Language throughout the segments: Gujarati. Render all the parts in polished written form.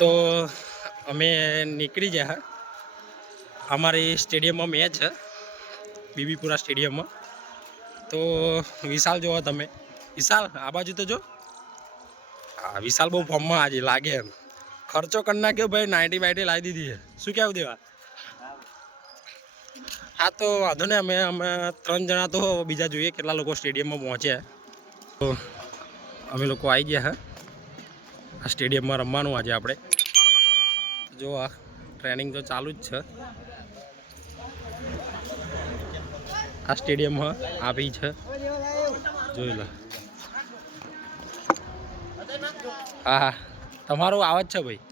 તો અમે નીકળી ગયા અમારી સ્ટેડિયમમાં મેચ છે બીબીપુરા સ્ટેડિયમમાં. તો વિશાલ જોવો તમે, વિશાલ આ બાજુ તો જો. હા વિશાલ બહુ ફોર્મમાં આજે લાગે એમ. ખર્ચો કરી નાખ્યો ભાઈ, 90 લાવી દીધી છે. શું કહેવું દેવા? હા તો વાંધો ને, અમે 3 જણા તો બીજા જોઈએ કેટલા લોકો સ્ટેડિયમમાં પહોંચ્યા. તો અમે લોકો આવી ગયા હે આ સ્ટેડિયમમાં રમવાનું આજે આપણે. જો આ ટ્રેનિંગ તો ચાલુ જ છે આ સ્ટેડિયમમાં. આ બી છે, જોઈ લો. હા હા તમારું આવાજ છે ભાઈ.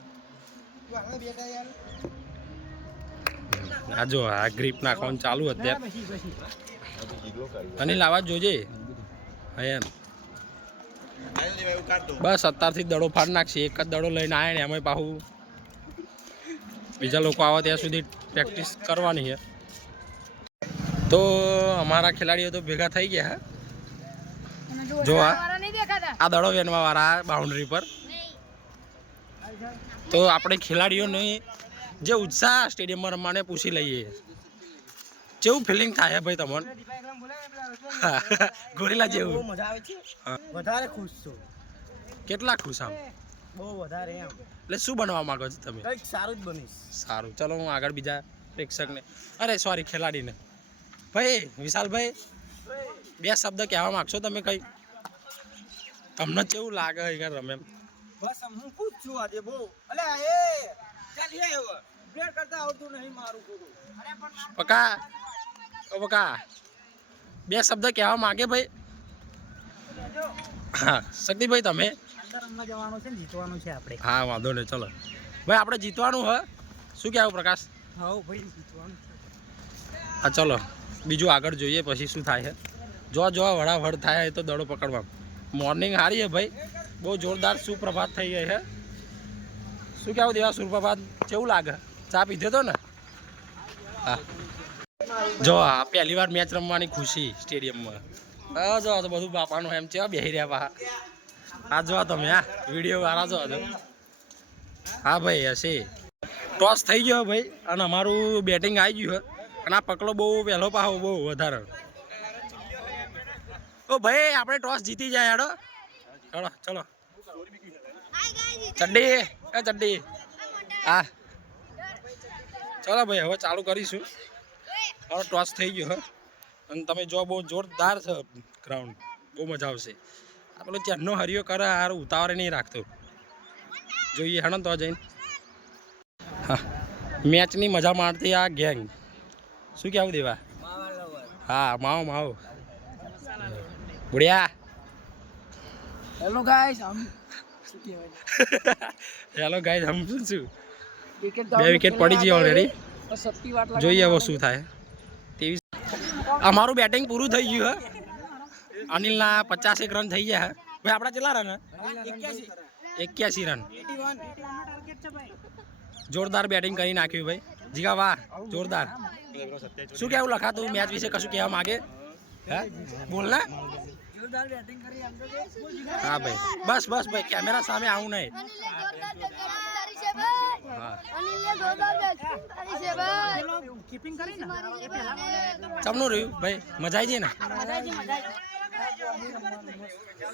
આ જો આ ગ્રીપ નાખવાનું ચાલુ અત્યારે. અનિલ આવાજ જોજે એમ. બસ અત્યારથી દડો ફાડ નાખશે. એક જ દડો લઈને આવે ને એમાં પાછું બીજા લોકો આવે ત્યાં સુધી પ્રેક્ટિસ કરવાની છે. તો અમારા ખેલાડીઓ તો ભેગા થઈ ગયા હે. જો આ દડો વેનવા વાળા બાઉન્ડ્રી પર. તો આપણે ખેલાડીઓને જે ઉત્સાહ સ્ટેડિયમમાં રમવાને પૂછી લઈએ, કેવું ફિલિંગ થાય ભાઈ તમને? ગોરીલા જેવું મજા આવે છે. વધારે ખુશ છું. કેટલા ખુશ આમ? બહુ વધારે એમ. એટલે શું બનવા માંગો છો તમે? કંઈક સારું જ બનીશ. સારું, ચલો હું આગળ બીજા પ્રેક્ષકને, અરે સોરી ખેલાડીને. ભાઈ વિશાલભાઈ, 2 શબ્દ કહેવા માગશો તમે કંઈ? તમને કેવું લાગે અહીંયા રમે? બસ હું ખુશ છું આજે બહુ. અલે એ ચાલીએ હવે બ્રેડ કરતા આવતું નહીં મારું પૂરું. પકા ઓ પકા, 2 શબ્દ કહેવા માંગે ભાઈ? હા શક્તિભાઈ તમે? અંદર રમવા જવાનું છે ને, જીતવાનું છે આપણે. હા વાંધો નહીં, ચલો ભાઈ આપણે જીતવાનું હે. શું કહેવું પ્રકાશ? હા ભાઈ જીતવાનું. હા ચલો બીજું આગળ જોઈએ પછી શું થાય છે. જો વડાવડ થાય તો દડો પકડવા. મોર્નિંગ સારી છે ભાઈ, બહુ જોરદાર સુપ્રભાત થઈ ગઈ છે. શું કહેવું દેવા? સુપ્રભાત કેવું લાગે? ચા પીધો તો ને? હા જો આ પહેલી વાર મેચ રમવાની ખુશી સ્ટેડિયમમાં. હા જો તો બધું બાપાનું એમ છે બેસી રહ્યા પા. હા જો તમે હા વિડીયો વાળા જો તો. હા ભાઈ હશે. ટોસ થઈ ગયો ભાઈ અને અમારું બેટિંગ આવી ગયું અને આ પકડો બહુ વહેલો પાહો બહુ વધારે. ઓ ભાઈ આપણે ટોસ જીતી જાય હેડો. ચલો ચલો ચડ્ડી એ ચડ્ડી. હા ચલો ભાઈ હવે ચાલુ કરીશું. હવે ટોસ થઈ ગયો હે અને તમે જો બહુ જોરદાર છે ગ્રાઉન્ડ, બહુ મજા આવશે. આ પેલો ચેનનો હરિયો કરે હાર ઉતાવળે નહીં રાખતો. જોઈએ હેડો તો જઈને. હા મેચની મજા માણતી આ ગેંગ. શું કહેવું દેવા? હા માવો બુડિયા. હેલો ગાઈસ, હમ શું કહેવાય? હેલો ગાઈસ, હમ શું 2 વિકેટ પડી ગઈ ઓલરેડી. જોઈએ હવે શું થાય. 23 અમારું બેટિંગ પૂરું થઈ ગયું હે. અનિલના 51 રન થઈ ગયા હે. ભાઈ આપણા કેટલા રન હે? 81 રન. જોરદાર બેટિંગ કરી નાખ્યું ભાઈ. જીગા વાહ જોરદાર. શું કેવું લખા તું મેચ વિશે કશું કહેવા માંગે? હે બોલ ને. હા ભાઈ બસ ભાઈ કેમેરા સામે આવું નહીં. ચમનું રહ્યું ભાઈ, મજા આવી જાય ને?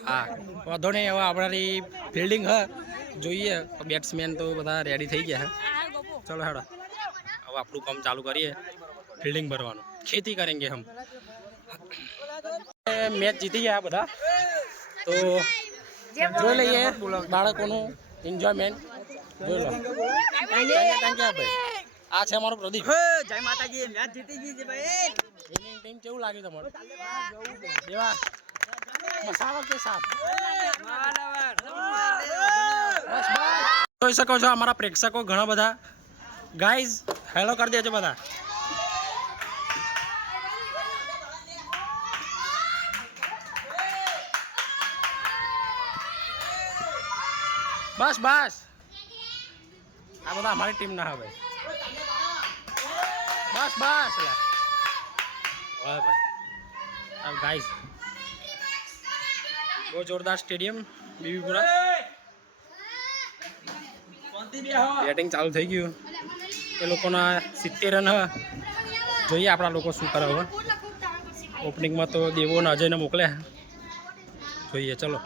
હા વાંધો નહીં. હવે આપણાની ફિલ્ડિંગ હ જોઈએ. બેટ્સમેન તો બધા રેડી થઈ ગયા હે. ચલો હેડો હવે આપણું કામ ચાલુ કરીએ. ફિલ્ડિંગ ભરવાનું, ખેતી કરેંગે હમ. મેચ જીતી ગયા બધા તો જોઈ લઈએ બાળકોનું એન્જોયમેન્ટ. જોઈ લો. આ છે અમારો પ્રદીપ. જય માતાજી, મેચ જીતી ગઈ છે ભાઈ. ટીમ કેવું લાગ્યું તમારું? દેવા મસાલો કે સાથ જોઈ શકો છો અમારા પ્રેક્ષકો ઘણા બધા. ગાઈઝ હેલો કરી દેજો બધા. બસ આ બધા અમારી ટીમ ના હવે. બસ હા ભાઈ ગાઈઝ બહુ જોરદાર સ્ટેડિયમ બીબીપુરા. બેટિંગ ચાલુ થઈ ગયું એ લોકોના 70 રન હ જોઈએ આપણા લોકો શું કરે હવે ઓપનિંગમાં તો દેવો ને અજયને મોકલ્યા જોઈએ ચલો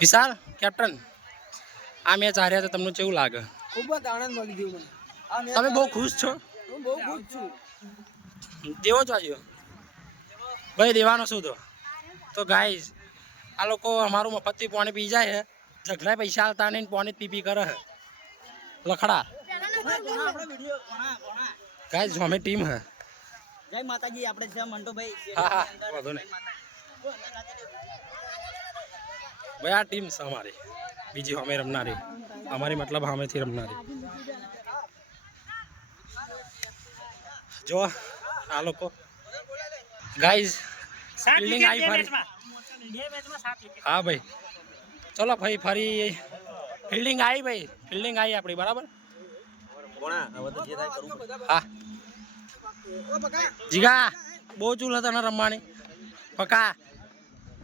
વિશાલ કેપ્ટન આ મેચ હાર્યા તો તમને કેવું લાગે ખૂબ જ આનંદ મળી ગયો મને તમે બહુ ખુશ છો હું બહુ ખુશ છું દેવો જ વાગ્યો ભાઈ દેવાનો શું તો ગાઈઝ આ લોકો અમારું મફતથી પાણી પી જાય છે ઝઘડા પૈસા આવતા નહીં પાણી પી કરે છે લખડા ગાઈઝ અમે ટીમ હે જય માતાજી આપણે છે મંટોભાઈ હા હા વાંધો નહીં ભાઈ આ ટીમ છે અમારી બીજી અમે રમનારી અમારી મતલબ સામેથી રમનારી જો આ લોકો ગાઈઝ ફિલ્ડિંગ આવી ફરી હા ભાઈ ચલો ભાઈ ફરી ફિલ્ડિંગ આવી ભાઈ ફિલ્ડિંગ આવી આપણી બરાબર હા જીગા બહુ ચૂલ હતા ને રમવાની પકા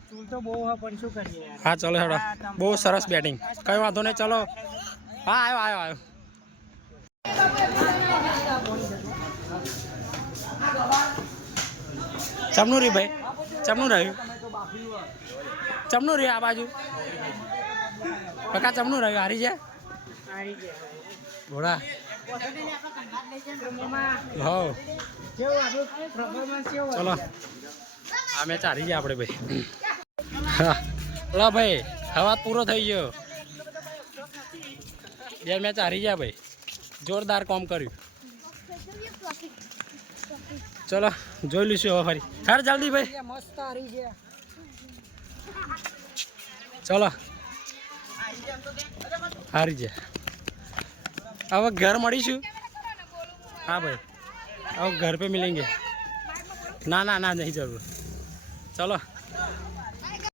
ચૂલ તો બહુ હા પણ શું કરીએ હા ચલો હેડો બહુ સરસ બેટિંગ કઈ વાંધો નહીં ચલો હા આવ્યો ચમનું રી ભાઈ ચમનું રહ્યું ચમનું રહ્યું આ બાજુ પકા ચમનું રહ્યું હારી છે ઘોડા હો ચલો આ મેચ હારી ગયા આપણે ભાઈ હા લો ભાઈ હવા પૂરો થઈ ગયો 2 મેચ હારી ગયા ભાઈ જોરદાર કામ કર્યું ચલો જોઈ લઈશું હવે ફરી ખર જલ્દી ભાઈ મસ્ત હારી છે ચલો હારી ગયા હવે ઘર મળીશું हाँ भाई अब घर पे मिलेंगे ना नहीं जरूर चलो